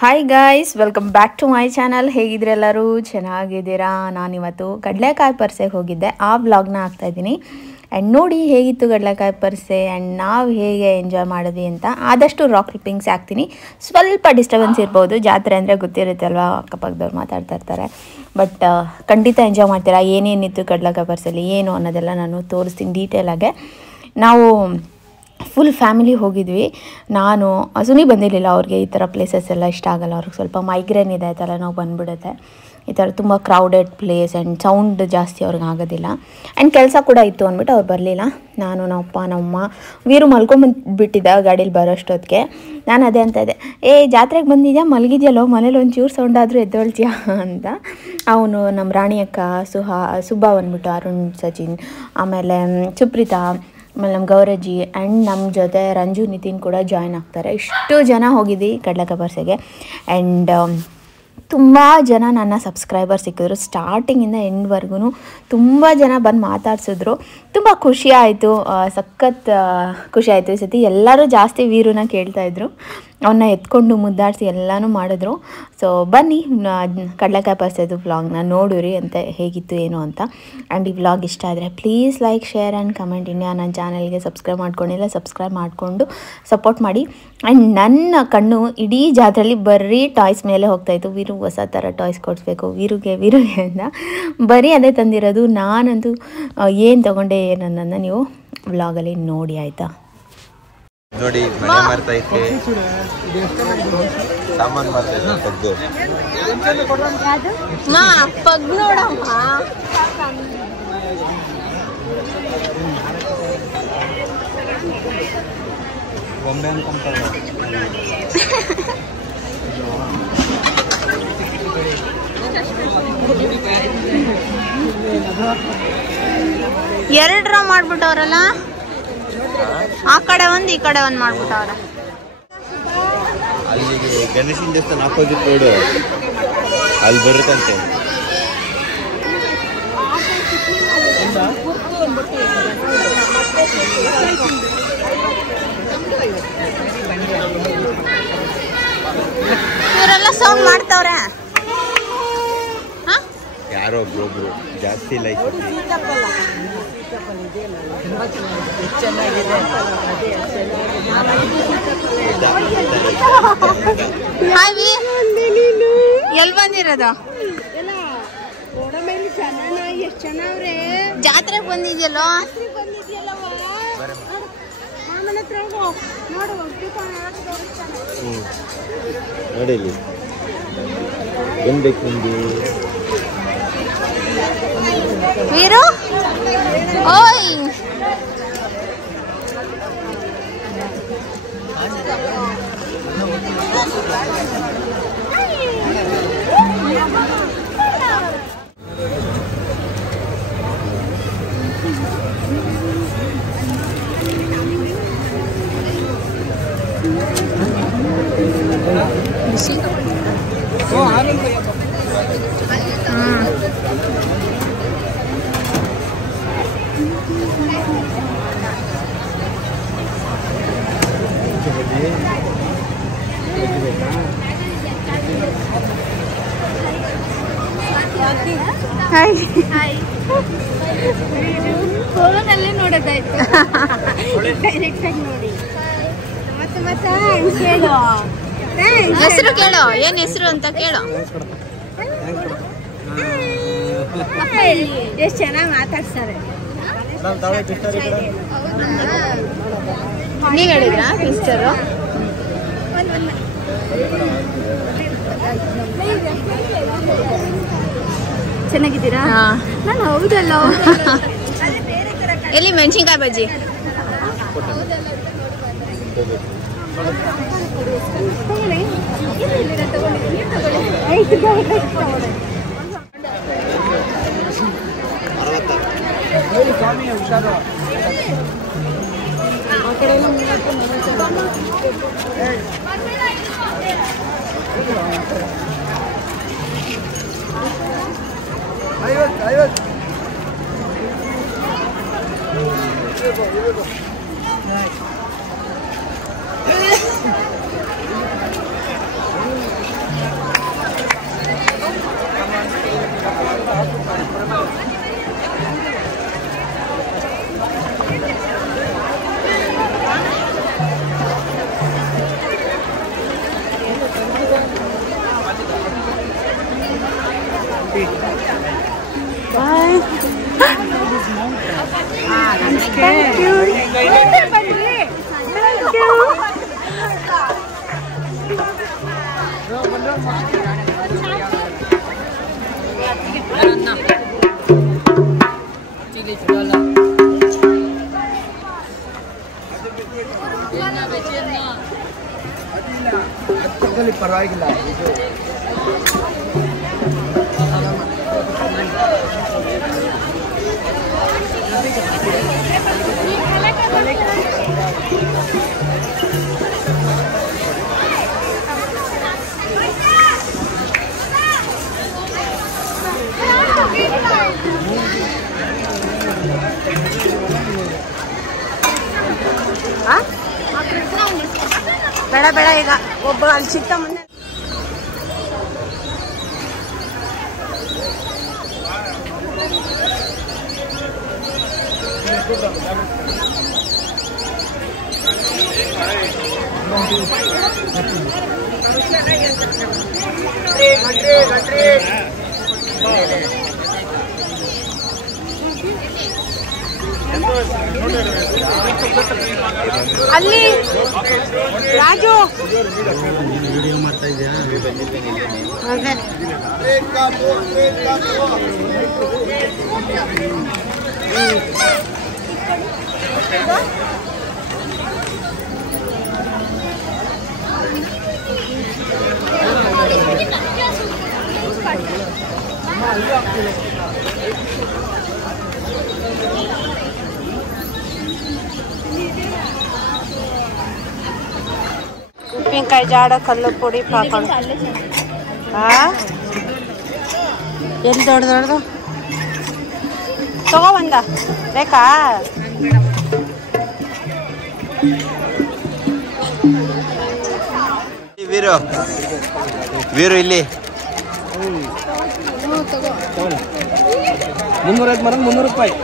Hi guys, welcome back to my channel. ಹೇಗಿದ್ರೆ ಎಲ್ಲರೂ ಚೆನ್ನಾಗಿದ್ದೀರಾ? ನಾನಿವತ್ತು ಕಡಲೆಕಾಯಿ ಪರ್ಸೆಗೆ ಹೋಗಿದ್ದೆ, ಆ ವ್ಲಾಗ್ನ ಹಾಕ್ತಾಯಿದ್ದೀನಿ. ಆ್ಯಂಡ್ ನೋಡಿ ಹೇಗಿತ್ತು ಕಡಲೆಕಾಯಿ ಪರ್ಸೆ ಆ್ಯಂಡ್ ನಾವು ಹೇಗೆ ಎಂಜಾಯ್ ಮಾಡಿದ್ವಿ ಅಂತ. ಆದಷ್ಟು ರಾಕ್ ಕ್ಲಿಪ್ಪಿಂಗ್ಸ್ ಹಾಕ್ತೀನಿ. ಸ್ವಲ್ಪ ಡಿಸ್ಟರ್ಬೆನ್ಸ್ ಇರ್ಬೋದು, ಜಾತ್ರೆ ಅಂದರೆ ಗೊತ್ತಿರುತ್ತೆ ಅಲ್ವಾ, ಅಕ್ಕಪಕ್ಕದವ್ರು ಮಾತಾಡ್ತಾ ಇರ್ತಾರೆ. ಬಟ್ ಖಂಡಿತ ಎಂಜಾಯ್ ಮಾಡ್ತೀರಾ. ಏನೇನಿತ್ತು ಕಡಲೆಕಾಯಿ ಪರ್ಸಲ್ಲಿ ಏನು ಅನ್ನೋದೆಲ್ಲ ನಾನು ತೋರಿಸ್ತೀನಿ ಡೀಟೇಲಾಗೆ. ನಾವು ಫುಲ್ ಫ್ಯಾಮಿಲಿ ಹೋಗಿದ್ವಿ. ನಾನು ಸುನಿ ಬಂದಿರಲಿಲ್ಲ, ಅವ್ರಿಗೆ ಈ ಥರ ಪ್ಲೇಸಸ್ ಎಲ್ಲ ಇಷ್ಟ ಆಗಲ್ಲ. ಅವ್ರಿಗೆ ಸ್ವಲ್ಪ ಮೈಗ್ರೇನ್ ಇದೆ, ತಲೆನೋವು ಬಂದುಬಿಡುತ್ತೆ. ಈ ಥರ ತುಂಬ ಕ್ರೌಡೆಡ್ ಪ್ಲೇಸ್ ಆ್ಯಂಡ್ ಸೌಂಡ್ ಜಾಸ್ತಿ ಅವ್ರಿಗೆ ಆಗೋದಿಲ್ಲ. ಆ್ಯಂಡ್ ಕೆಲಸ ಕೂಡ ಇತ್ತು ಅಂದ್ಬಿಟ್ಟು ಅವ್ರು ಬರಲಿಲ್ಲ. ನಾನು ನಮ್ಮಪ್ಪ ನಮ್ಮಮ್ಮ ವೀರು ಮಲ್ಕೊಂಬಂದುಬಿಟ್ಟಿದ್ದ ಗಾಡೀಲಿ ಬರೋಷ್ಟೊತ್ತಿಗೆ. ನಾನು ಅದೇ ಅಂತ ಇದ್ದೆ, ಜಾತ್ರೆಗೆ ಬಂದಿದ್ಯಾ, ಮಲಗಿದ್ಯಲ್ಲೋ, ಮನೇಲಿ ಒಂಚೂರು ಸೌಂಡ್ ಆದರೂ ಎದ್ದೊಳ್ತೀಯಾ ಅಂತ. ಅವನು ನಮ್ಮ ರಾಣಿ ಅಕ್ಕ, ಸುಬ್ಬಾ ಬಂದ್ಬಿಟ್ಟು, ಅರುಣ್, ಸಚಿನ್, ಆಮೇಲೆ ಸುಪ್ರೀತಾ, ಆಮೇಲೆ ನಮ್ಮ ಗೌರಜ್ಜಿ ಆ್ಯಂಡ್ ನಮ್ಮ ಜೊತೆ ರಂಜು, ನಿತಿನ್ ಕೂಡ ಜಾಯ್ನ್ ಆಗ್ತಾರೆ. ಇಷ್ಟು ಜನ ಹೋಗಿದ್ವಿ ಕಡಲೆಕಾಯಿ ಪರ್ಸೆಗೆ. ಆ್ಯಂಡ್ ತುಂಬ ಜನ ನನ್ನ ಸಬ್ಸ್ಕ್ರೈಬರ್ ಸಿಕ್ಕಿದ್ರು. ಸ್ಟಾರ್ಟಿಂಗಿಂದ ಎಂಡ್ವರೆಗೂ ತುಂಬ ಜನ ಬಂದು ಮಾತಾಡ್ಸಿದ್ರು. ತುಂಬ ಖುಷಿ ಆಯಿತು, ಸಖತ್ ಖುಷಿ ಆಯಿತು. ಈ ಸತಿ ಎಲ್ಲರೂ ಜಾಸ್ತಿ ವೀರುನ ಕೇಳ್ತಾಯಿದ್ರು. ಅವನ್ನ ಎತ್ಕೊಂಡು ಮುದ್ದಾಡಿಸಿ ಎಲ್ಲನೂ ಮಾಡಿದ್ರು. ಸೊ ಬನ್ನಿ ಕಡಲೆಕಾಯಿ ಪರ್ಸೆದು ವ್ಲಾಗ್ನ ನೋಡಿರಿ ಅಂತ, ಹೇಗಿತ್ತು ಏನು ಅಂತ. ಆ್ಯಂಡ್ ಈ ವ್ಲಾಗ್ ಇಷ್ಟ ಆದರೆ please like, share and comment. ಇನ್ನು ನನ್ನ ಚಾನಲ್ಗೆ ಸಬ್ಸ್ಕ್ರೈಬ್ ಮಾಡ್ಕೊಂಡಿಲ್ಲ, ಸಬ್ಸ್ಕ್ರೈಬ್ ಮಾಡಿಕೊಂಡು ಸಪೋರ್ಟ್ ಮಾಡಿ. ಆ್ಯಂಡ್ ನನ್ನ ಕಣ್ಣು ಇಡೀ ಜಾತ್ರೆಯಲ್ಲಿ ಬರೀ ಟಾಯ್ಸ್ ಮೇಲೆ ಹೋಗ್ತಾಯಿತ್ತು. ವೀರು ಹೊಸ ಥರ ಟಾಯ್ಸ್ ಕೊಡಿಸ್ಬೇಕು ವೀರುಗೆ ಅಂತ ಬರೀ ಅದೇ ತಂದಿರೋದು. ನಾನಂತೂ ಏನು ತೊಗೊಂಡೆ ಏನನ್ನ ನೀವು ವ್ಲಾಗಲ್ಲಿ ನೋಡಿ, ಆಯಿತಾ? ನೋಡಿ, ಮನೆ ಮಾಡ್ತೈತೆ, ಸಾಮಾನು ಮಾಡ್ತೈತೆ, ಪಗ್ಗು ಪಗ್ ನೋಡಮ್ಮ. ಬೊಂಬೆ ಅನ್ಕೊಂತಾರೆ. ಎರಡು ಡ್ರಾ ಮಾಡ್ಬಿಟ್ಟವ್ರಲ್ಲ, ಆ ಕಡೆ ಒಂದು ಈ ಕಡೆ ಒಂದು ಮಾಡ್ಬಿಟ್ಟವ್ರ. ಅಲ್ಲಿಗೆ ಗಣೇಶನ ದೇವಸ್ಥಾನ ಆಪೋಸಿಟ್ ರೋಡು, ಅಲ್ಲಿ ಬರುತ್ತಂತೆ. ಇವರೆಲ್ಲ ಸೌಂಡ್ ಮಾಡ್ತವ್ರೆ. ಯಾರೋ ಒಬ್ರೊಬ್ರು ಜಾಸ್ತಿ ಲೈಕ್. ಎಲ್ಲಿ ಬಂದಿರೋದು? ಜಾತ್ರೆಗೆ ಬಂದಿದ್ಯಲ್ಲೋ. ನೋಡಿ ಬಂದ್ಬೇಕು ನಿಮ್ದು ವೀರು. ಓಯ್, ಫೋನಲ್ಲೇ ನೋಡೋದಾಯ್ತು, ಡೈರೆಕ್ಟ್ ಆಗಿ ನೋಡಿ. ಮತ್ತೆ ಹೆಸರು ಕೇಳೋ, ಏನ್ ಹೆಸರು ಅಂತ ಕೇಳೋ. ಎಷ್ಟು ಚೆನ್ನಾಗಿ ಮಾತಾಡ್ತಾರೆ. ನೀವ್ ಹೇಳಿದ್ರಾ ಪಿಕ್ಚರು? ಚೆನ್ನಾಗಿದ್ದೀರಾ? ನಾನು ಹೌದಲ್ಲ. ಎಲ್ಲಿ ಮೆಣಸಿನ್ಕಾಯಿ ಬಜ್ಜಿ? ಪರವಾಗಿಲ್ಲ. ಬೇಡ ಬೇಡ, ಈಗ ಒಬ್ಬ ಅಲ್ಲಿ ಚಿಕ್ಕ ಮುಂದೆ ಅಲ್ಲಿ ರಾಜು ವಿಡಿಯೋ ಮಾಡ್ತಾ ಇದ್ದೀರಾ? ಅದೇ ಉಪ್ಪಿನಕಾಯಿ ಜಾಡ ಕಲ್ಲು ಪುಡಿ ಪಾಕೊಂಡು ಎಲ್ಲಿ ದೊಡ್ಡ ದೊಡ್ಡದು ತಗೋ ಬಂದ ಬೇಕಾ? ವೀರು ವೀರು ಇಲ್ಲಿ 300 ಮರ 300 ರೂಪಾಯಿ.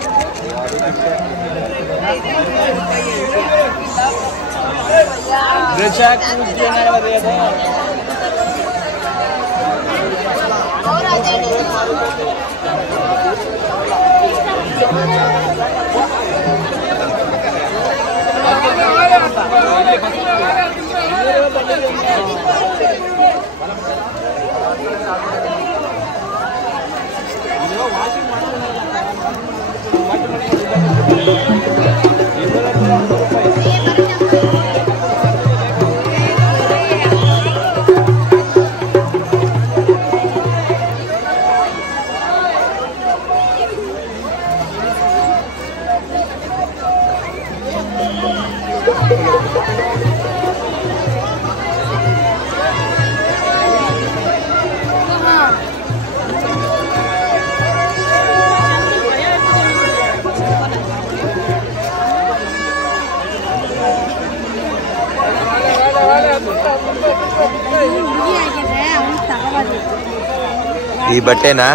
ಈ ಬಟ್ಟೆನಾ?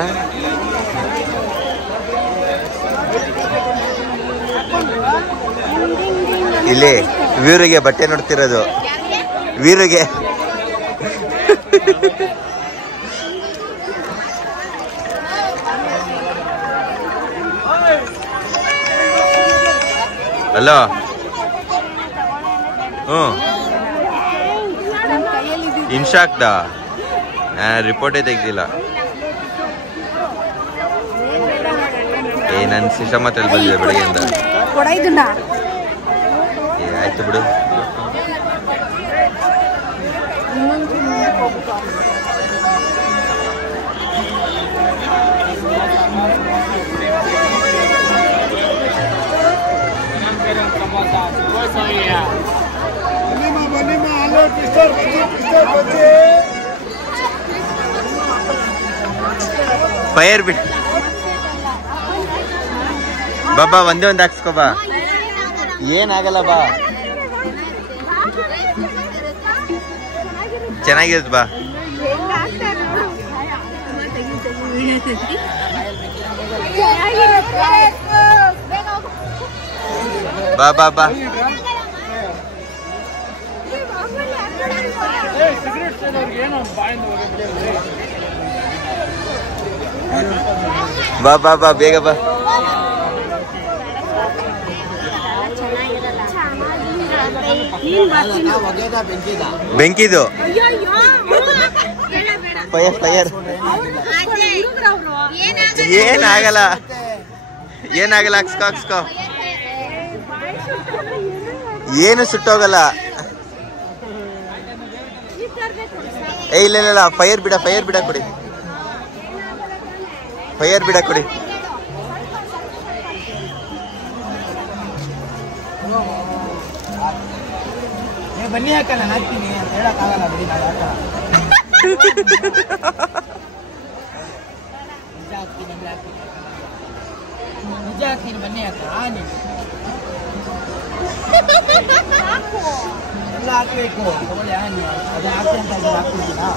ಇಲ್ಲಿ ವೀರಿಗೆ ಬಟ್ಟೆ ನೋಡ್ತಿರೋದು, ವೀರಿಗೆ. ಹಲೋ. ಇನ್ಶಾಕ್ದ ರಿಪೋರ್ಟೇ ತೆಗ್ದಿಲ್ಲ. ನನ್ನ ಸಿಸ್ಟಮ್ ಹತ್ರ ಬಂದಿದೆ ಬೆಳಗ್ಗೆಯಿಂದ. ಆಯ್ತು ಬಿಡು. ಫೈರ್ ಬಿಟ್ ಬಾಬಾ, ಒಂದೇ ಒಂದು ಹಾಕ್ಸ್ಕೋ ಬಾ, ಏನಾಗಲ್ಲ ಬಾ, ಚೆನ್ನಾಗಿರುತ್ತೆ ಬಾ. ಬಾ ಬಾ ಬಾ. ಬಾ ಬಾ ಬಾ ಬೇಗ ಬಾ. ಬೆಂಕಿದು ಫೈರ್ ಫೈರ್. ಏನಾಗಲ್ಲ ಏನಾಗಲ್ಲ, ಹಾಕ್ಸ್ಕೊ ಹಾಕ್ಸ್ಕೊ, ಏನು ಸುಟ್ಟೋಗಲ್ಲ. ಏ ಇಲ್ಲ ಇಲ್ಲ ಫೈರ್ ಬಿಡ, ಫೈರ್ ಬಿಡ ಕೊಡಿ, ಫೈರ್ ಬಿಡ ಕೊಡಿ. ಬನ್ನಿ ಅಕ್ಕ, ನಾನು ಹಾಕ್ತೀನಿ ಅಂತ ಹೇಳಕ್ಕಾಗಲ್ಲ ಬಿಡಿ. ನಾನು ಹಾಕಲ್ಲ, ನಿಜ ಹಾಕ್ತೀನಿ ಬನ್ನಿ ಅಕ್ಕ. ಎಲ್ಲ ಹಾಕ್ಬೇಕು, ತಗೊಳ್ಳಿ. ಅದು ಹಾಕಿ ಅಂತ ಹಾಕ್ತಿದ್ದೀನಾ?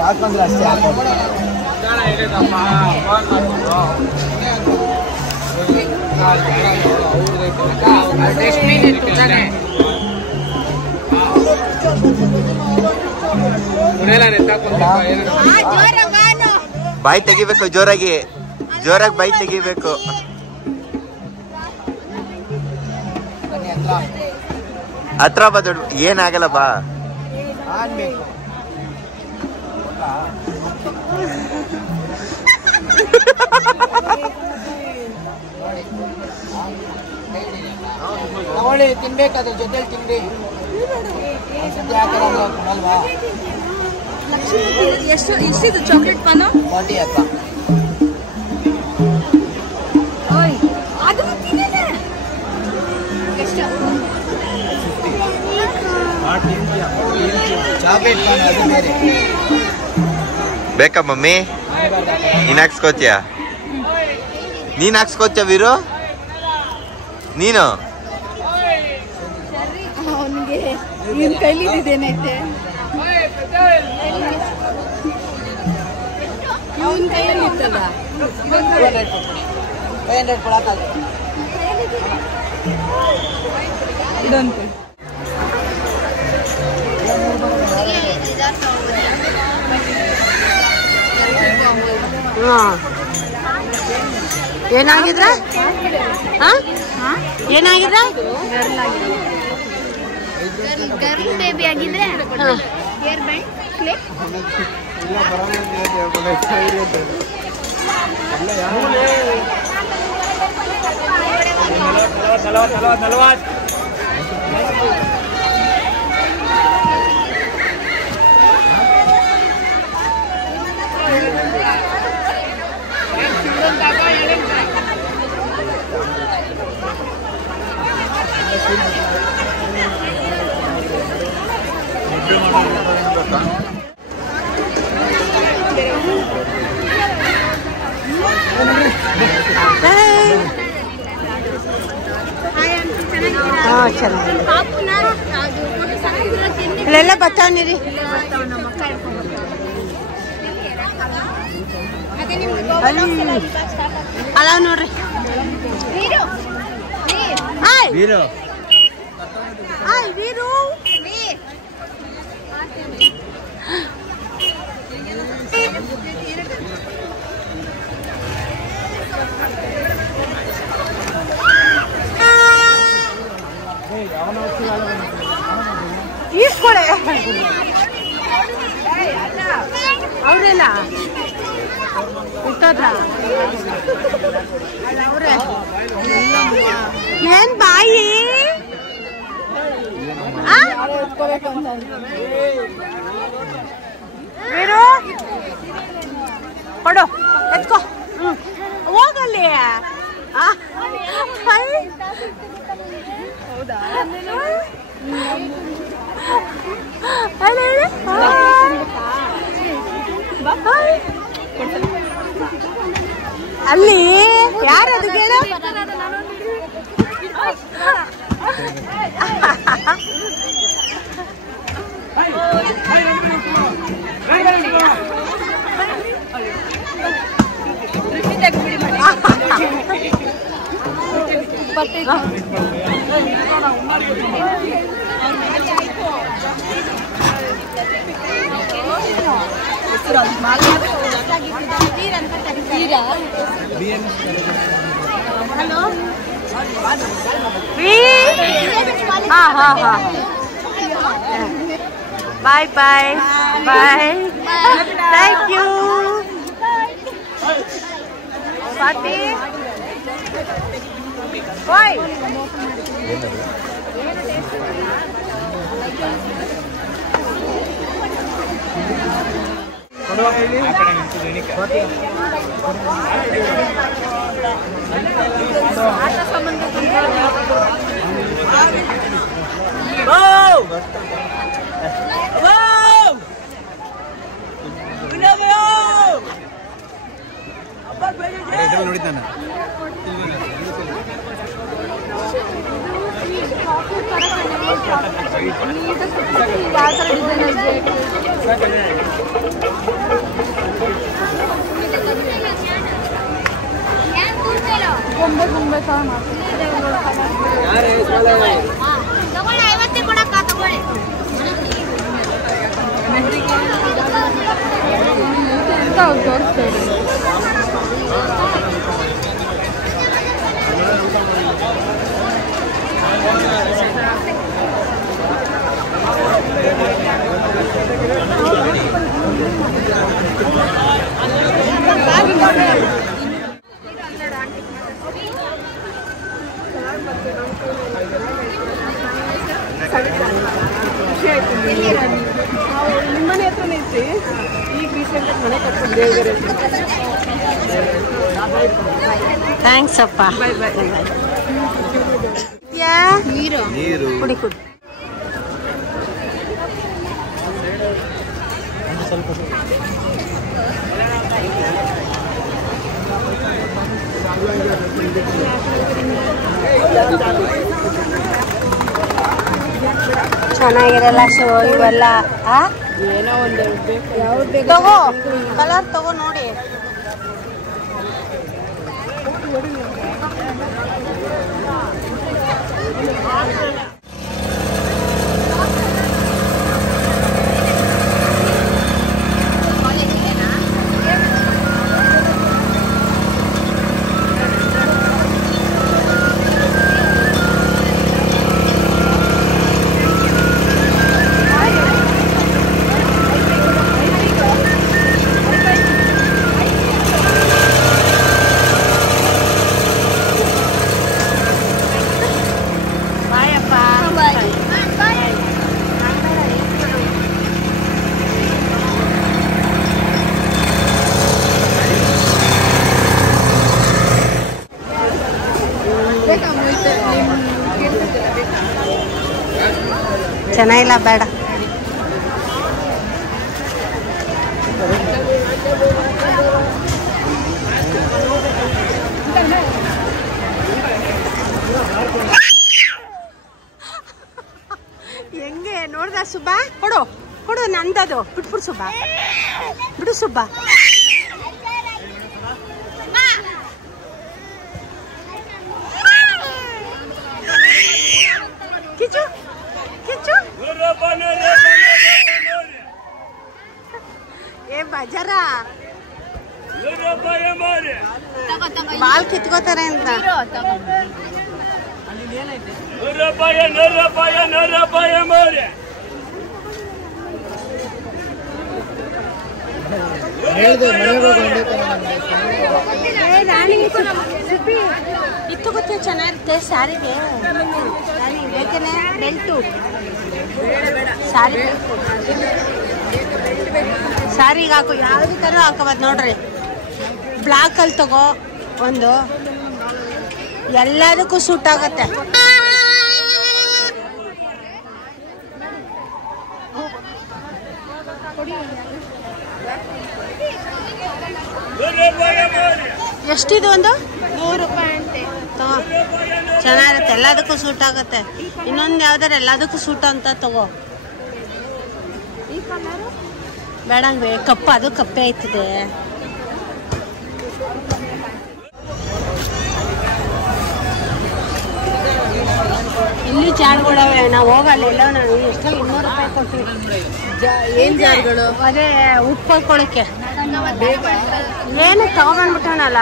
ಸಾಕಂದ್ರೆ ಅಷ್ಟೇ ಹಾಕೋದು. ಬಾಯಿ ತೆಗಿಬೇಕು, ಜೋರಾಗಿ ಜೋರಾಗಿ ಬಾಯಿ ತೆಗಿಬೇಕು. ಹತ್ರ ಬಾ, ದೊಡ್ಡ ಏನಾಗಲ್ಲ ಬಾ. ತಗೊಳ್ಳಿ, ತಿನ್ಬೇಕಾದ್ರೆ ಜೊತೆಲಿ ತಿನ್ರಿ. ಅಲ್ವಾ? ಎಷ್ಟು ಇಷ್ಟಿದು ಚಾಕ್ಲೇಟ್ ಪಾನು? 40 ಅಕ್ಕ. ಅದು ಎಷ್ಟು? ಚಾಕ್ಲೇಟ್ ಪಾನು ಅದು ಬೇರೆ. ಬೇಕಾ ಮಮ್ಮಿ? ನೀನ್ ಹಾಕ್ಸ್ಕೋತಿಯ? ನೀನ್ ಹಾಕ್ಸ್ಕೋತಿಯ ವೀರು? ನೀನು ಅವನಿಗೆ ನಿನ್ ಕೈಲಿ ಇದೇನೈತೆ? ಅವನ ಕೈಯಲ್ಲಿ ಇತ್ತಲ್ಲ. 500 ಕೊಡಕ್ಕಾಗ. ಇದೊಂದು ಏನಾಗಿದ್ರ? ಏನಾಗಿದ್ರ? ಗರ್ಲ್ ಬೇಬಿ ಆಗಿದ್ರೆ ಹೇರ್ ಬ್ಯಾಂಡ್ ಕ್ಲೇ ಇಲ್ಲೆಲ್ಲ ಬರ್ತಾವನಿರಿ. ಅಲ್ಲ ನೋಡ್ರಿ. ವೀರು ವೀರು ಈಸ್ಕೊಳೆ ಅವ್ರೆಲ್ಲ ಹುಟ್ಟದ್ರ ಅವ್ರೆ ಏನ್ ಬಾಯಿ ವೀರು ಕೊಡು ಎತ್ಕೋ ಹೋಗಲ್ಲಿ. ಹೌದಾ? ಅಲ್ಲಿ ಯಾರದು ಕೇಳು? ಹಲೋ ಹಾಂ ಹಾಂ ಹಾಂ ಬಾಯ್ ಬಾಯ್ ಬಾಯ್ ಥ್ಯಾಂಕ್ ಯು ಸ್ವಾತಿ ಓಯ್ ನೋಡಿದ್ದಾನೆ ಗೊಂಬೆ ಗೊಂಬೆ ಸಹ ತಗೊಳ್ಳಿ 50 ಕೊಡಕ್ಕ ತಗೊಳ್ಳಿ ತೋರಿಸ್ತೀವಿ ನಿಮ್ಮನೆ ಹತ್ರನೇ ಇತ್ತು ಈಗ ರೀಸೆಂಟಾಗಿ ಮನೆ ಕಟ್ಕೊಂಡು ದೇವರ ಥ್ಯಾಂಕ್ಸ್ ಅಪ್ಪ ಬಾಯ್ ಬಾಯ್ ನೀರು ನೀರು ಕುಡಿ ಕುಡಿ ಚೆನ್ನಾಗಿರಲ್ಲ ಶೋ ಇವೆಲ್ಲ ಏನೋ ಒಂದು ತಗೋ ಕಲರ್ ತಗೋ ನೋಡಿ ಚೆನ್ನಾಗಿಲ್ಲ ಬೇಡ ಹೆಂಗೆ ನೋಡ್ದ ಸುಬ್ಬ ಕೊಡು ಕೊಡು ನಂದದು ಬಿಟ್ಬಿಡು ಸುಬ್ಬ ಬಿಡು ಸುಬ್ಬ ಕಿಚ್ಚು ಕಿಚ್ಚು ಏ ಬಜಾರ ಬಾಲ್ ಕಿತ್ಕೋತಾರೆ ಅಂತ ಇತ್ತು ಗೊತ್ತೇ ಚೆನ್ನಾಗಿರುತ್ತೆ ಸ್ಯಾರಿಗೆ ಬೇಕೇನೆ ಬೆಲ್ಟು ಸ್ಯಾರಿ ಸ್ಯಾರಿಗೆ ಹಾಕು ಯಾವ್ದಕ್ಕಾದ್ರೂ ಹಾಕೋಬೋದು ನೋಡ್ರಿ ಬ್ಲಾಕಲ್ಲಿ ತಗೋ ಒಂದು ಎಲ್ಲದಕ್ಕೂ ಸೂಟ್ ಆಗುತ್ತೆ ಎಷ್ಟಿದು ಒಂದು 100 ರೂಪಾಯಿ ಅಂತೆ ಚೆನ್ನಾಗಿರುತ್ತೆ ಎಲ್ಲದಕ್ಕೂ ಸೂಟ್ ಆಗುತ್ತೆ ಇನ್ನೊಂದು ಯಾವ್ದಾರು ಎಲ್ಲದಕ್ಕೂ ಸೂಟ್ ಅಂತ ತಗೋ ಬೇಡಂಗೆ ಕಪ್ಪ ಅದು ಕಪ್ಪೆ ಆಯ್ತದೆ ಇಲ್ಲಿ ಚಾಡ್ಗಳವೆ ನಾವು ಹೋಗಲ್ಲ ಎಲ್ಲ ನಾವು ಎಷ್ಟೋ 200 ರೂಪಾಯಿ ಏನ್ ಜಾರ್ಗಳು? ಅದೇ ಉಪ್ಪು ಹಾಕೊಳಕ್ಕೆ ಏನು ತಗೊಂಡ್ಬಿಟ್ಟವನಲ್ಲ.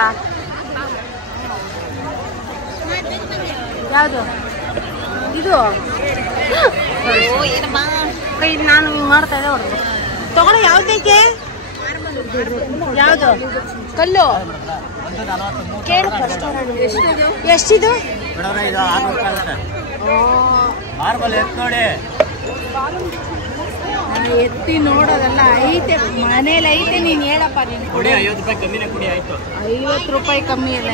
ಯಾವುದು ಇದು? ಇದು ನಾನು ಹಿಂಗೆ ಮಾಡ್ತಾ ಇದ್ದೆ ಹೊಡೆದು ತಗೊಂಡು. ಯಾವ್ದಕ್ಕೆ? ಯಾವುದು ಕಲ್ಲು? ಕೇಳು ಫಸ್ಟ್. ಎಷ್ಟಿದು? ಎತ್ತಿ ನೋಡೋದಲ್ಲ, ಐತೆ ಮನೇಲಿ ಐತೆ. ನೀನ್ ಹೇಳಪ್ಪ. ನೀನು 50 ರೂಪಾಯಿ ಕಮ್ಮಿನೇ ಕುಡಿ ಆಯ್ತು. 50 ರೂಪಾಯಿ ಕಮ್ಮಿ ಇಲ್ಲ.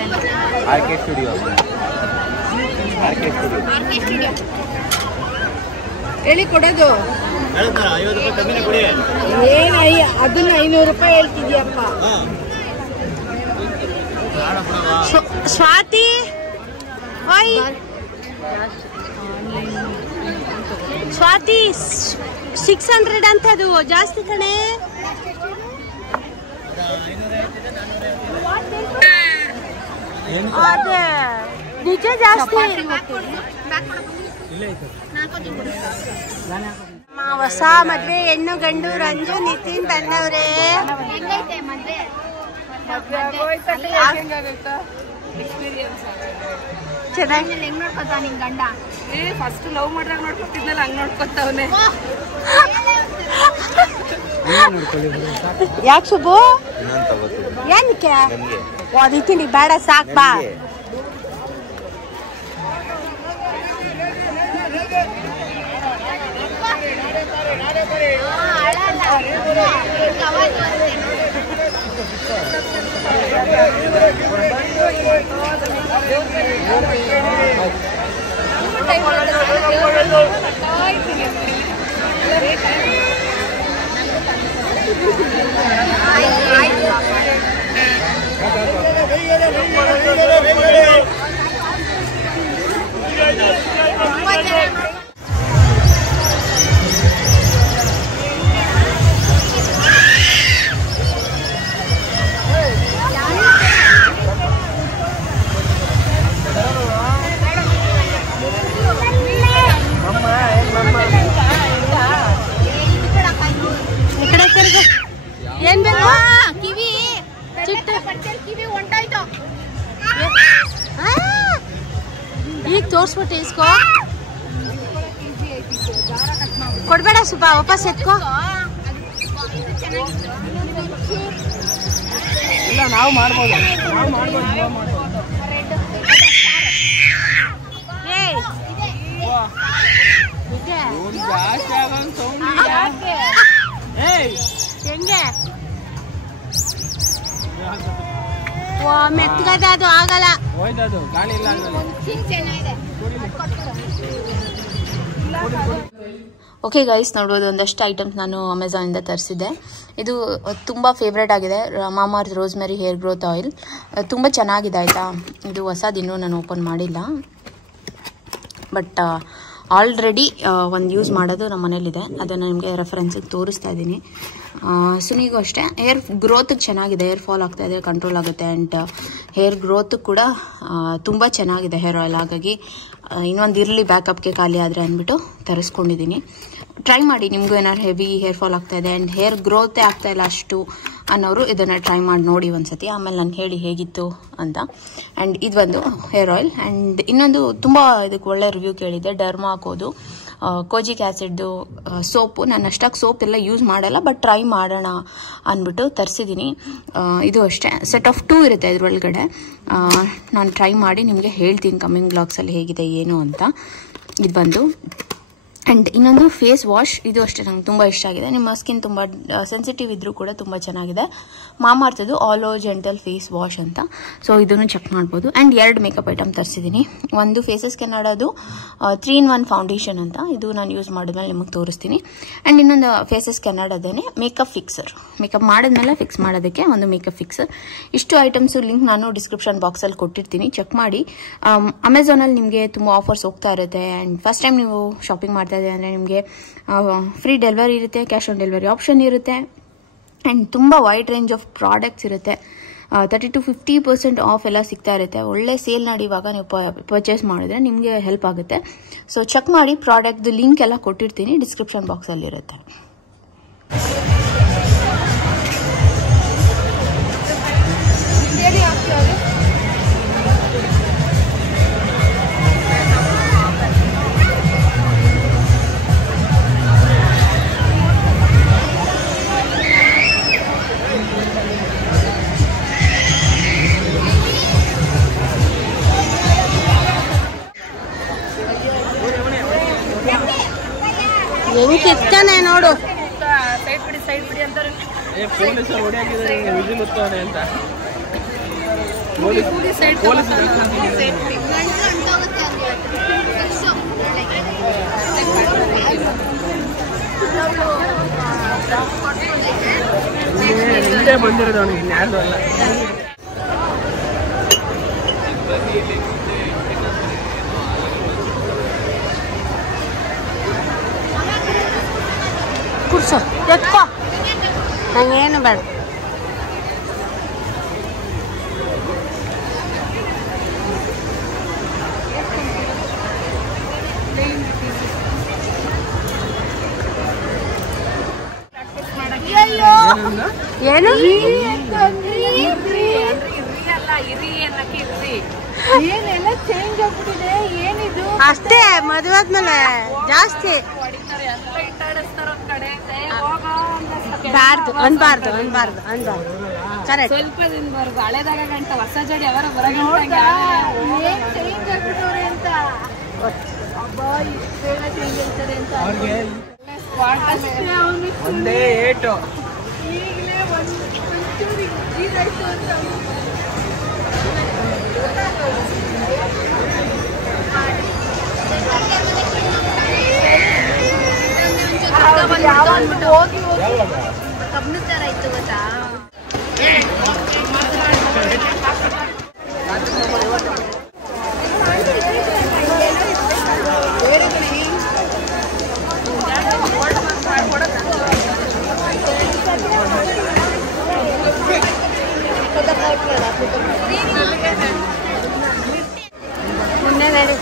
ಹೇಳಿ ಕೊಡೋದು ಏನ್? ಅದನ್ನ 500 ರೂಪಾಯಿ ಹೇಳ್ತಿದ್ಯಪ್ಪ. ಸ್ವಾತಿ ಸ್ವಾತಿ 600 ಅಂತ. ಅದು ಜಾಸ್ತಿ ಕಣೆ. ಅದೇ ನಿಜ ಜಾಸ್ತಿ. ಹೊಸ ಮದ್ವೆ ಹೆಣ್ಣು ಗಂಡು ರಂಜು ನಿತಿನ್ ತಂದವ್ರೆ. ಚೆನ್ನಾಗಿ ಹೆಂಗ್ ನೋಡ್ಕೊತಾ ನಿನ್ ಗಂಡ? ಫಸ್ಟ್ ಲವ್ ಮಾಡ್ರಾಗ ನೋಡ್ಕೊತಿದ್ನಲ್ಲ, ಹಂಗ್ ನೋಡ್ಕೊತಾವನೆ. ಯಾಕೆ ಶುಭು? ಏನಕ್ಕೆ? ಓದಿತೀನಿ ಬೇಡ, ಸಾಕ್ ಬಾ. ಏನ್ ಬೇಕು? ಕಿವಿ ಕಿವಿ ಹೊಂಟಾಯ್ತು. ಈಗ ತೋರ್ಸ್ಬಿಟ್ಟು ಇಸ್ಕೋ. ಕೊಡ್ಬೇಡ ಸುಬ್ಬ, ವಾಪಸ್ ಎತ್ಕೋ. ಇಲ್ಲ ನಾವು ಮಾಡ್ಬೋದು. ಹೆಂಗೆ ಮೆತ್ತಗದ? ಅದು ಆಗಲ್ಲ. ಹೋಯ್ತದು ಗಾಳಿ ಇಲ್ಲ. ಓಕೆ ಗೈಸ್, ನೋಡ್ಬೋದು ಒಂದಷ್ಟು ಐಟಮ್ಸ್ ನಾನು ಅಮೆಝಾನಿಂದ ತರಿಸಿದ್ದೆ. ಇದು ತುಂಬ ಫೇವ್ರೇಟ್ ಆಗಿದೆ, Mamaearth rosemary hair growth oil. ತುಂಬ ಚೆನ್ನಾಗಿದೆ ಆಯಿತಾ. ಇದು ಹೊಸದಿನ್ನೂ ನಾನು ಓಪನ್ ಮಾಡಿಲ್ಲ, ಬಟ್ ಆಲ್ರೆಡಿ ಒಂದು ಯೂಸ್ ಮಾಡೋದು ನಮ್ಮ ಮನೇಲಿದೆ. ಅದನ್ನು ನಿಮಗೆ ರೆಫರೆನ್ಸಿಗೆ ತೋರಿಸ್ತಾ ಇದ್ದೀನಿ. ಸುನಿಗೂ ಅಷ್ಟೇ ಹೇರ್ ಗ್ರೋತಿಗೆ ಚೆನ್ನಾಗಿದೆ, ಹೇರ್ ಫಾಲ್ ಆಗ್ತಾಯಿದೆ, ಕಂಟ್ರೋಲ್ ಆಗುತ್ತೆ. ಆ್ಯಂಡ್ ಹೇರ್ ಗ್ರೋತ್ ಕೂಡ ತುಂಬ ಚೆನ್ನಾಗಿದೆ ಹೇರ್ ಆಯಿಲ್. ಹಾಗಾಗಿ ಇನ್ನೊಂದು ಇರಲಿ ಬ್ಯಾಕಪ್ಗೆ ಖಾಲಿ ಆದರೆ ಅಂದ್ಬಿಟ್ಟು ತರಿಸ್ಕೊಂಡಿದ್ದೀನಿ. ಟ್ರೈ ಮಾಡಿ, ನಿಮಗೂ ಏನಾದ್ರು ಹೆವಿ ಹೇರ್ ಫಾಲ್ ಆಗ್ತಾಯಿದೆ ಆ್ಯಂಡ್ ಹೇರ್ ಗ್ರೋತೇ ಆಗ್ತಾಯಿಲ್ಲ ಅಷ್ಟು ಅನ್ನೋರು ಇದನ್ನು ಟ್ರೈ ಮಾಡಿ ನೋಡಿ ಒಂದ್ಸತಿ, ಆಮೇಲೆ ನಾನು ಹೇಳಿ ಹೇಗಿತ್ತು ಅಂತ. ಆ್ಯಂಡ್ ಇದು ಒಂದು ಹೇರ್ ಆಯಿಲ್. ಆ್ಯಂಡ್ ಇನ್ನೊಂದು ತುಂಬ ಇದಕ್ಕೆ ಒಳ್ಳೆ ರಿವ್ಯೂ ಕೇಳಿದ್ದೆ, ಡರ್ಮಾ ಹಾಕೋದು ಕೋಜಿಕ್ ಆ್ಯಸಿಡ್ದು ಸೋಪು. ನಾನು ಅಷ್ಟಾಗಿ ಸೋಪ್ ಎಲ್ಲ ಯೂಸ್ ಮಾಡಲ್ಲ, ಬಟ್ ಟ್ರೈ ಮಾಡೋಣ ಅಂದ್ಬಿಟ್ಟು ತರಿಸಿದ್ದೀನಿ. ಇದು ಅಷ್ಟೇ ಸೆಟ್ ಆಫ್ 2 ಇರುತ್ತೆ ಇದರೊಳಗಡೆ. ನಾನು ಟ್ರೈ ಮಾಡಿ ನಿಮಗೆ ಹೇಳ್ತೀನಿ ಕಮ್ಮಿಂಗ್ ಬ್ಲಾಗ್ಸಲ್ಲಿ ಹೇಗಿದೆ ಏನು ಅಂತ. ಇದು ಬಂದು ಆ್ಯಂಡ್ ಇನ್ನೊಂದು ಫೇಸ್ ವಾಶ್. ಇದು ಅಷ್ಟೇ ನಂಗೆ ತುಂಬ ಇಷ್ಟ ಆಗಿದೆ. ನಿಮ್ಮ ಸ್ಕಿನ್ ತುಂಬ ಸೆನ್ಸಿಟಿವ್ ಇದ್ರೂ ಕೂಡ ತುಂಬ ಚೆನ್ನಾಗಿದೆ. ಮಾಮಾಅರ್ತ್ದು all over gentle face wash ಅಂತ. ಸೊ ಇದನ್ನು ಚೆಕ್ ಮಾಡ್ಬೋದು. ಆ್ಯಂಡ್ 2 ಮೇಕಪ್ ಐಟಮ್ ತರಿಸಿದ್ದೀನಿ. ಒಂದು ಫೇಸಸ್ ಕೆನಡಾದು 3-in-1 ಫೌಂಡೇಶನ್ ಅಂತ, ಇದು ನಾನು ಯೂಸ್ ಮಾಡಿದ್ಮೇಲೆ ನಿಮಗೆ ತೋರಿಸ್ತೀನಿ. ಆ್ಯಂಡ್ ಇನ್ನೊಂದು ಫೇಸಸ್ ಕೆನಡಾದೇನೆ ಮೇಕಪ್ ಫಿಕ್ಸರ್, ಮೇಕಪ್ ಮಾಡಿದ್ಮೇಲೆ ಫಿಕ್ಸ್ ಮಾಡೋದಕ್ಕೆ ಒಂದು ಮೇಕಪ್ ಫಿಕ್ಸರ್. ಇಷ್ಟು ಐಟಮ್ಸು ಲಿಂಕ್ ನಾನು ಡಿಸ್ಕ್ರಿಪ್ಷನ್ ಬಾಕ್ಸಲ್ಲಿ ಕೊಟ್ಟಿರ್ತೀನಿ, ಚೆಕ್ ಮಾಡಿ. ಅಮೆಝಾನಲ್ಲಿ ನಿಮಗೆ ತುಂಬ ಆಫರ್ಸ್ ಹೋಗ್ತಾ ಇರುತ್ತೆ. ಆ್ಯಂಡ್ ಫಸ್ಟ್ ಟೈಮ್ ನೀವು ಶಾಪಿಂಗ್ ಮಾಡ್ತಾ ಇದ್ದೀವಿ ಅಂದರೆ ನಿಮಗೆ ಫ್ರೀ ಡೆಲಿವರಿ ಇರುತ್ತೆ, ಕ್ಯಾಶ್ ಆನ್ ಡೆಲಿವರಿ ಆಪ್ಷನ್ ಇರುತ್ತೆ, ಆ್ಯಂಡ್ ತುಂಬ ವೈಡ್ ರೇಂಜ್ ಆಫ್ ಪ್ರಾಡಕ್ಟ್ಸ್ ಇರುತ್ತೆ. 30 to 50% ಆಫ್ ಎಲ್ಲ ಸಿಗ್ತಾ ಇರುತ್ತೆ. ಒಳ್ಳೆ ಸೇಲ್ ನಡೆಯುವಾಗ ನೀವು ಪರ್ಚೇಸ್ ಮಾಡಿದ್ರೆ ನಿಮಗೆ ಹೆಲ್ಪ್ ಆಗುತ್ತೆ. ಸೊ ಚೆಕ್ ಮಾಡಿ, ಪ್ರಾಡಕ್ಟ್ದು ಲಿಂಕ್ ಎಲ್ಲ ಕೊಟ್ಟಿರ್ತೀನಿ, ಡಿಸ್ಕ್ರಿಪ್ಷನ್ ಬಾಕ್ಸಲ್ಲಿರುತ್ತೆ. ಹೆಂಗ್ ಕಿತ್ತಾನೆ ನೋಡು. ಸೈಡ್ ಬಿಡಿ ಅಂತಾರೆ. ಪೊಲೀಸರು ಹೊಡೆಯಾಗಿದ್ದಾರೆ, ವಿಜಿಲ್ ಹೊತ್ತವನೆ ಅಂತ. ಹಿಂದೆ ಬಂದಿರೋದು ಅವನಿಗೆ ಯಾರು ಅಲ್ಲ. ಕುರ್ಸು ಎತ್ಕೋ, ನಂಗೇನು ಬೇಡ. ಏನು ಏನೆಲ್ಲ ಚೇಂಜ್ ಆಗ್ಬಿಟ್ಟಿದೆ, ಏನಿದು ಅಷ್ಟೇ. ಮದುವೆ ಆದ್ಮೇಲೆ ಜಾಸ್ತಿ ಅನ್ಬಾರ್ದು ಕರೆಕ್ಟ್. ಸ್ವಲ್ಪ ದಿನವರೆಗೂ ಹಳೆದಾಗ ಗಂಟ ಹೊಸ ಜೋಡಿ ಅವರ ಬರಗಂಟ ಚೇಂಜ್ ಆಗ್ಬಿಟ್ಟವ್ರೆ ಅಂತ. ಅಬ್ಬಾ ಇಷ್ಟು ಬೇಗ ಚೇಂಜ್ ಆಗ್ತಾರೆ ಅಂತ ಒಂದೇ ಏಟು. ಈಗಲೇ ಒಂಚೂರು ಇದಾಯ್ತು ಅಂತ. ಹೋಗಿ ಕಬ್ಬನ ತರ ಇತ್ತು ಗೊತ್ತಾ. ಮುಂದೆ ನಡಿ.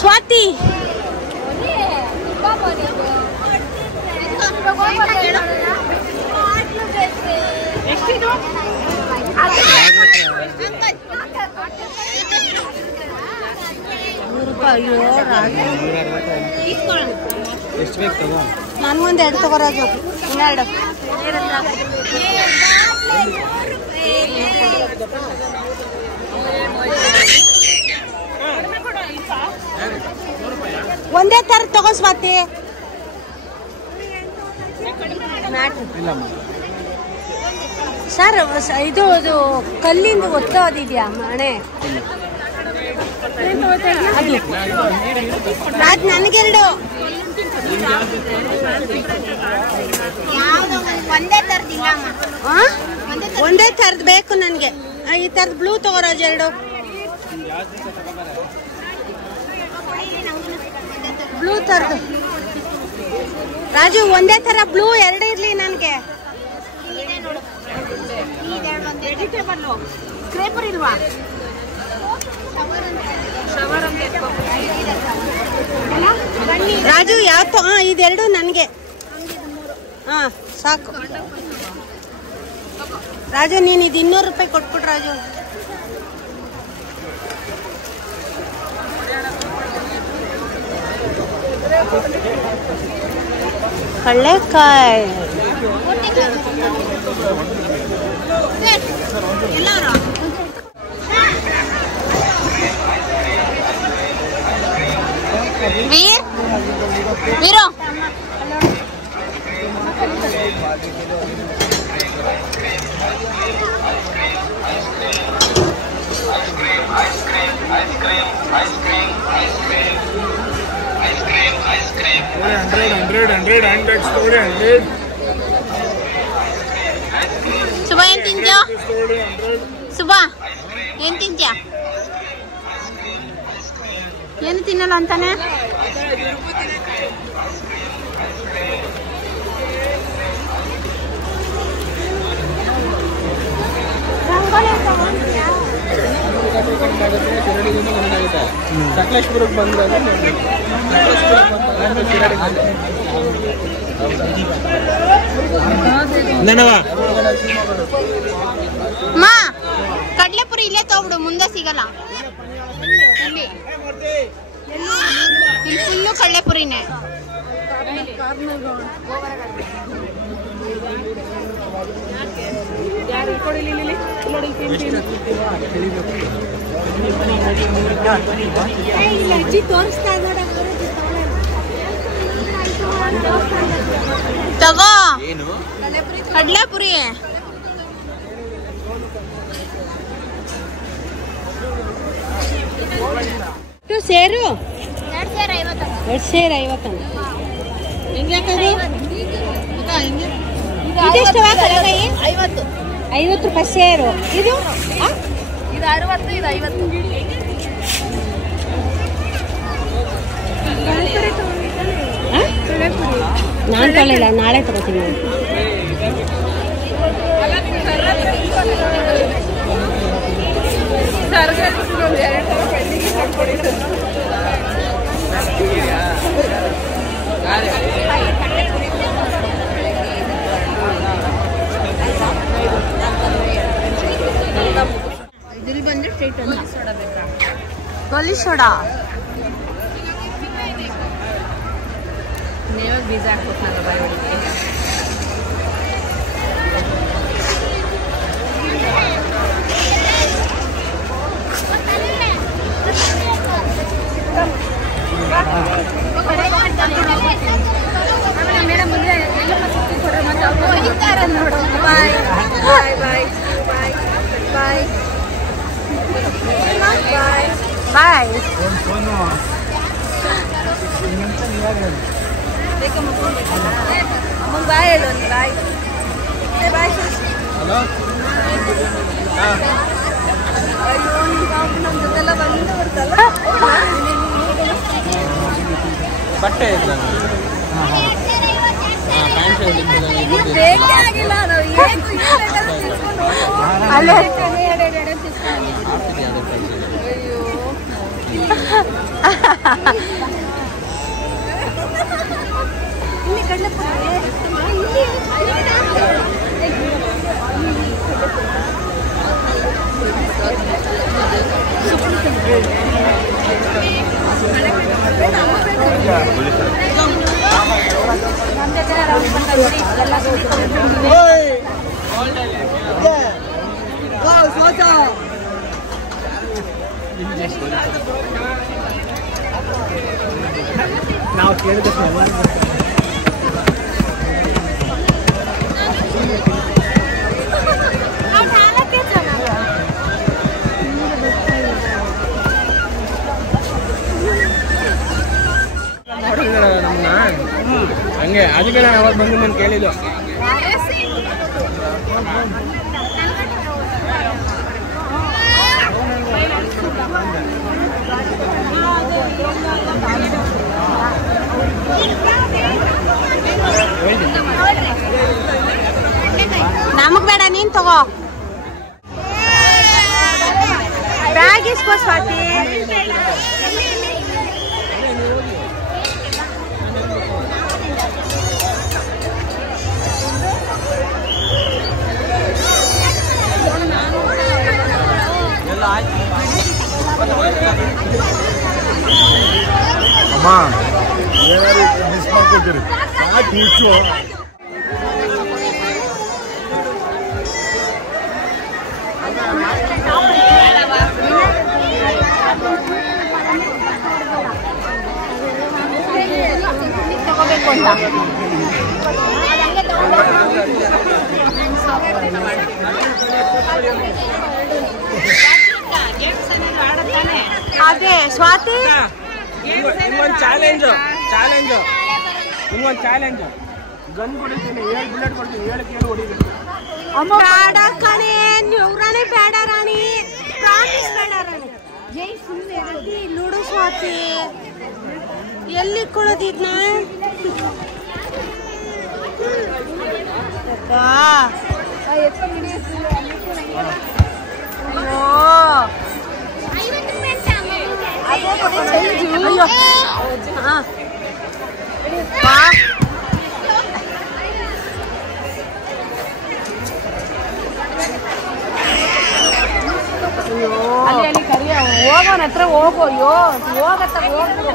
ಸ್ವಾತಿ ಎಷ್ಟಿದು? ಎಷ್ಟು ಬೇಕು ತಗೋ. ನನ್ಗೊಂದು 2 ತಗೋರಾಜು. ಇನ್ನೆರಡು ಒಂದೇ ತರ ತಗೋ ಸ್ವಾತಿ. ಸರ್ ಇದು ಕಲ್ಲಿಂದ ಒತ್ತೋದಿದ್ಯಾ ಮನೆ? ರಾಜ್ ನನಗೆರಡು. ಒಂದೇ ತರದ್ ಬೇಕು ನನ್ಗೆ. ಈ ತರದ್ ಬ್ಲೂ ತಗೋ ರಾಜ್ 2. ಬ್ಲೂ ತರದು ರಾಜು, ಒಂದೇ ತರ ಬ್ಲೂ 2 ಇರ್ಲಿ ನನ್ಗೆ. ವೆಜಿಟೇಬಲ್ ಸ್ಕ್ರೇಪರ್ ಇಲ್ವಾ? ರಾಜು ಯಾವತ್ತು? ಇದೆರಡು ನನಗೆ. ಸಾಕು ರಾಜು. ನೀನು ಇದು 200 ರೂಪಾಯಿ ಕೊಟ್ಬಿಟ್ಟು ರಾಜು. ಕಳ್ಳೆಕಾಯಿ ವೀರ್ ವೀರೋ ice cream. ಸುಬಾ ಏನ್ ತಿಂತ್ಯಾ? ಸುಬಾ ಏನ್ ತಿಂತ್ಯಾ? ಏನು ತಿನ್ನಲ್ಲ ಅಂತಾನೆ? ಸಕಲೇಶ್ಪುರಕ್ಕೆ ಬಂದ್ರೆ ಮಾ ಕಡ್ಲೆಪುರಿ ಇಲ್ಲೇ ತಗೊಬಿಡು, ಮುಂದೆ ಸಿಗಲ್ಲ. ಇಲ್ಲಿ ಫುಲ್ಲು ಕಡ್ಲೆಪುರಿನೇ. ತಗೋ ಕಡ್ಲೆಪುರಿ. ಸೇರು 250. ಇದೆಷ್ಟವ ಕಡಲೆಕಾಯಿ? 50 ರೂಪಾಯಿ ಸೇರು. ಇದು 60, ಇದು 50. ನಾನು ತೊಳಿಲ್ಲ, ನಾಳೆ ತಗೋತೀನಿ. ಇದ್ರಲ್ಲಿ ಬಂದ್ರೆ ಸ್ಟ್ರೈಟ್ ಸೋಡಾ ಬೇಕಾ? ಗೋಲಿ ಸೋಡಾ ನೀವೇ ಬೀಜ ಹಾಕ್ಬೇಕು ನಾನು ಬಾಯಿ ಹೊಡಿಕೆ. ಮೇಡಮ್ ಮುಂದೆ ನೋಡು. ಬಾಯ್ ಬಾಯ್ ಬಾಯ್ ಬಾಯ್ ಬಾಯ್ ಬಾಯ್ ಬಾಯ್. ಅಮ್ಮಂಗೆ ಬಾಯ್ ಹೇಳು, ಒಂದು ಬಾಯ್ ಬಾಯ್. ಅಯ್ಯೋ ನಮ್ಮ ಜೊತೆಲ್ಲ ಬಂದು ಬರ್ತಲ್ಲ ಬಟ್ಟೆ ಬೇಕೇ ಆಗಿಲ್ಲ. ನಾವು ಅಲ್ಲೇ ಇಲ್ಲಿ ಕಡ್ಲೆಪುರಿ ನಾವು ಕೇಳಿದ ನಮ್ಮನ್ನ ಹಂಗೆ ಅದಕ್ಕೆ ನಾನು ಅವಾಗ ಬಂದು ನಾನು ಕೇಳಿದ್ದು. ನಮಗ್ ಬೇಡ, ನೀನ್ ತಗೋ. ಬ್ಯಾಗ್ ಇಸ್ಕೋ ಸ್ವಾತಿ. ಅಮ್ಮ ಏನಾದ್ರು ಮಿಸ್ ಮಾಡ್ಕೊತೀರಿ ಟೀಚು. ತಗೋಬೇಕು ಅಂತ ಅದೇ ಸ್ವಾತಿ ನಿಮ್ಗೊಂದು ಚಾಲೆಂಜು ಗನ್ ಕೊಡ್ತೀನಿ 7 ಬುಲೆಟ್ ಕೊಡ್ತೀನಿ 7 ಕೇಳಿ ಹೊಡಿಬೇಕು ಬೇಡ ಕಣೆ ಇವ್ರಾಣಿ ಬೇಡ ರಾಣಿ ಪ್ರಾಮಿಸ್ ಬೇಡ ರಾಣಿ ಜೈ ಸುಮ್ಮನೆ ನೋಡು ಸ್ವಾತಿ ಎಲ್ಲಿ ಕೊಡೋದಿದ್ನ ಅಲ್ಲಿ ಕರಿಯ ಹೋಗೋನ ಹತ್ರ ಹೋಗೋ ಹೋಗತ್ತ ಹೋಗ್ಬಿಡು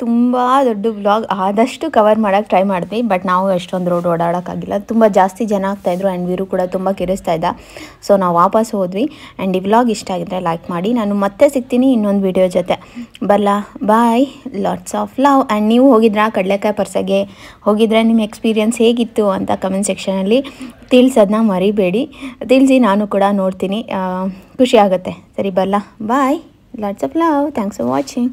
ತುಂಬ ದೊಡ್ಡ ವ್ಲಾಗ್ ಆದಷ್ಟು ಕವರ್ ಮಾಡೋಕ್ಕೆ ಟ್ರೈ ಮಾಡಿದ್ವಿ. ಬಟ್ ನಾವು ಅಷ್ಟೊಂದು ರೋಡ್ ಓಡಾಡೋಕ್ಕಾಗಿಲ್ಲ. ತುಂಬ ಜಾಸ್ತಿ ಜನ ಆಗ್ತಾಯಿದ್ರು ಆ್ಯಂಡ್ ವೀರು ಕೂಡ ತುಂಬ ಕಿರಿಸ್ತಾ ಇದ್ದ. ಸೊ ನಾವು ವಾಪಸ್ ಹೋದ್ವಿ. ಆ್ಯಂಡ್ ಈ ವ್ಲಾಗ್ ಇಷ್ಟ ಆಗಿದ್ರೆ ಲೈಕ್ ಮಾಡಿ. ನಾನು ಮತ್ತೆ ಸಿಗ್ತೀನಿ ಇನ್ನೊಂದು ವಿಡಿಯೋ ಜೊತೆ. ಬಾಯ್, ಲಾಟ್ಸ್ ಆಫ್ ಲವ್. ಆ್ಯಂಡ್ ನೀವು ಹೋಗಿದ್ರಾ ಕಡಲೆಕಾಯಿ ಪರ್ಸೆಗೆ? ಹೋಗಿದ್ರೆ ನಿಮ್ಮ ಎಕ್ಸ್ಪೀರಿಯನ್ಸ್ ಹೇಗಿತ್ತು ಅಂತ ಕಮೆಂಟ್ ಸೆಕ್ಷನಲ್ಲಿ ತಿಳಿಸೋದನ್ನ ಮರಿಬೇಡಿ. ತಿಳಿಸಿ, ನಾನು ಕೂಡ ನೋಡ್ತೀನಿ, ಖುಷಿ ಆಗುತ್ತೆ. ಸರಿ bye, lots of love. Thanks for watching.